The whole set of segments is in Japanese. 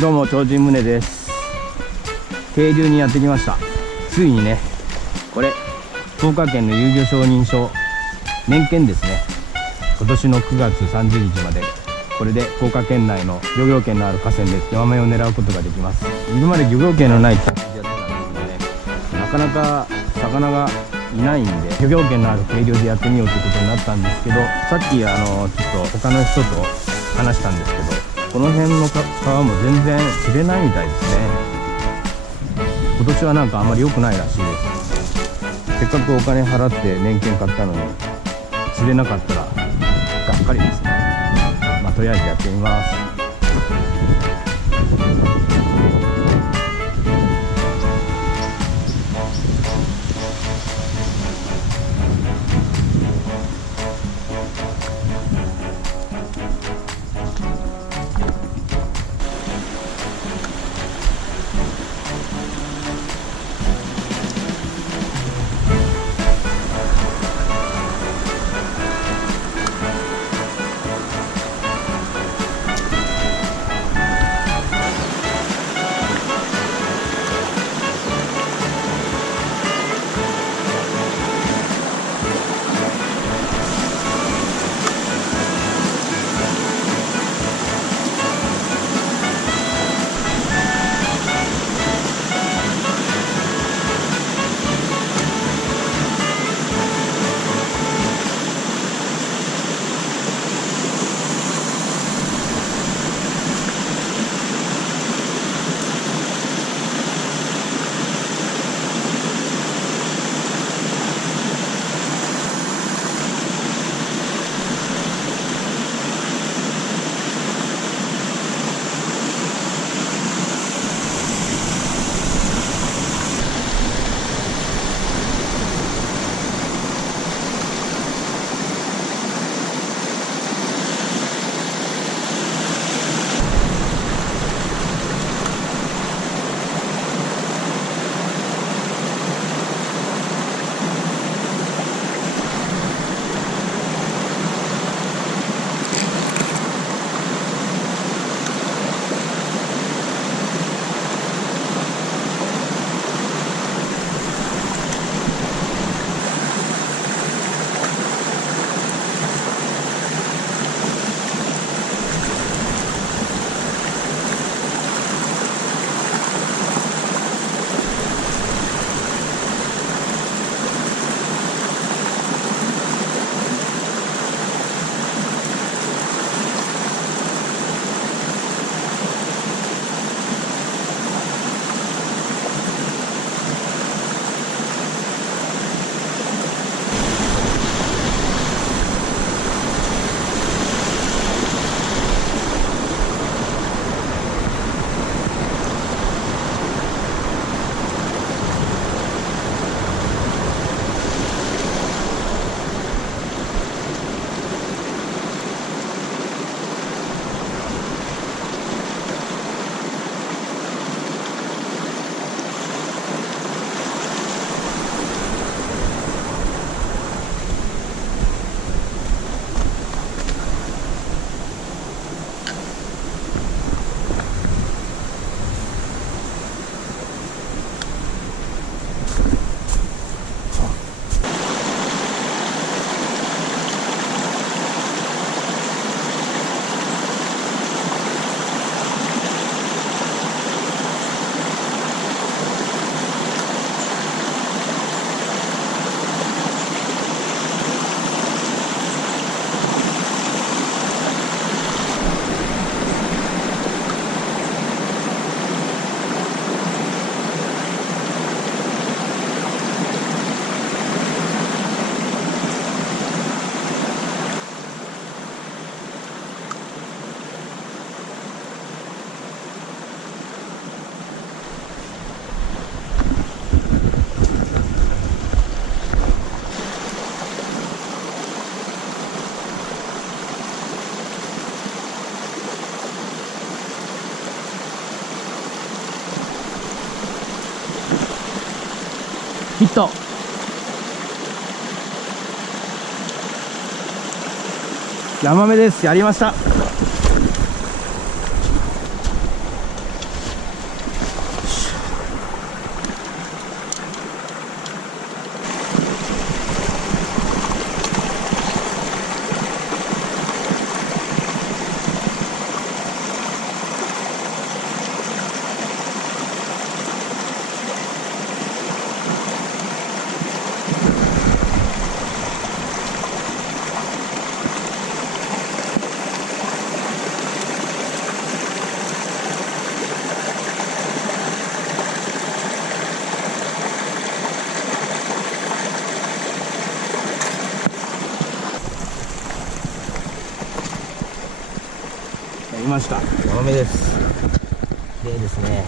どうも、超人宗です。渓流にやってきました。ついにね、これ福岡県の遊漁承認証年検ですね。今年の9月30日までこれで福岡県内の漁業権のある河川でヤマメを狙うことができます。今まで漁業権のない形でやってたんですけどね、なかなか魚がいないんで、漁業権のある渓流でやってみようということになったんですけど、さっきちょっと他の人と話したんですけど、この辺の川も全然釣れないみたいですね。今年はなんかあまり良くないらしいです。せっかくお金払って年券買ったのに釣れなかったらがっかりですね。まあとりあえずやってみます。ヒット。ヤマメです。やりました。やりました。ヤマメです。綺麗ですね。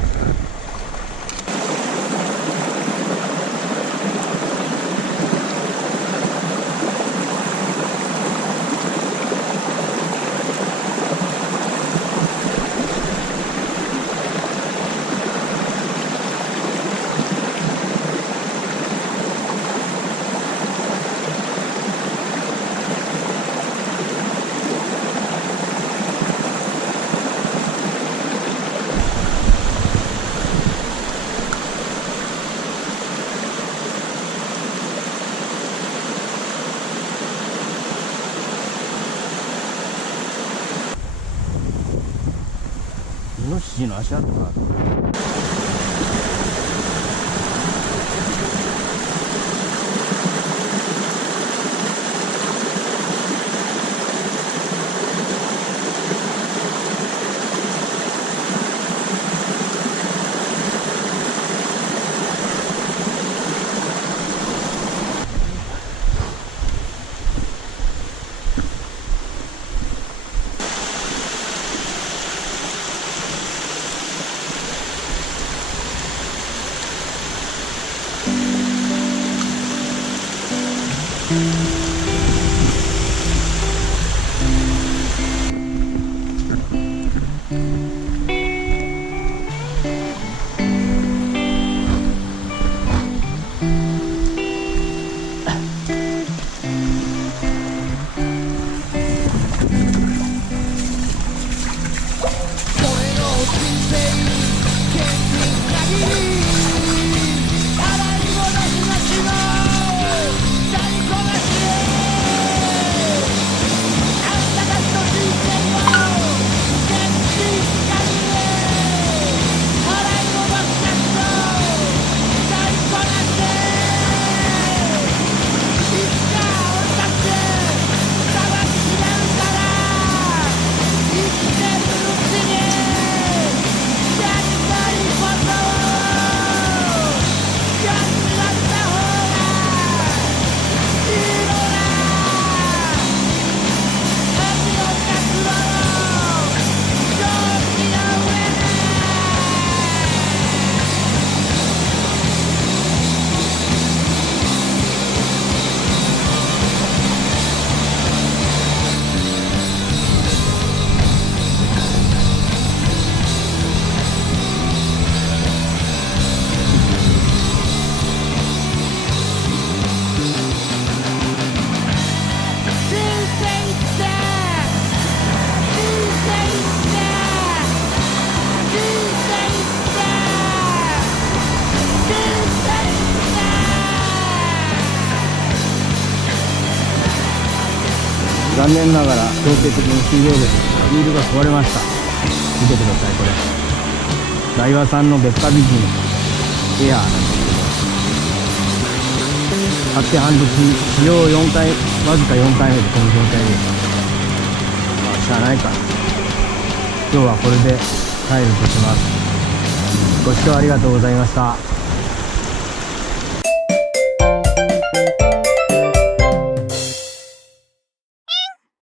イノシシの足跡がある。残念ながら強制的に終了です。リールが壊れました。見てください。これダイワさんの別火美人エアーなんですけど、買って半年使用4回、わずか4回目でこの状態です。まあしゃあないか。今日はこれで帰るとします。ご視聴ありがとうございました。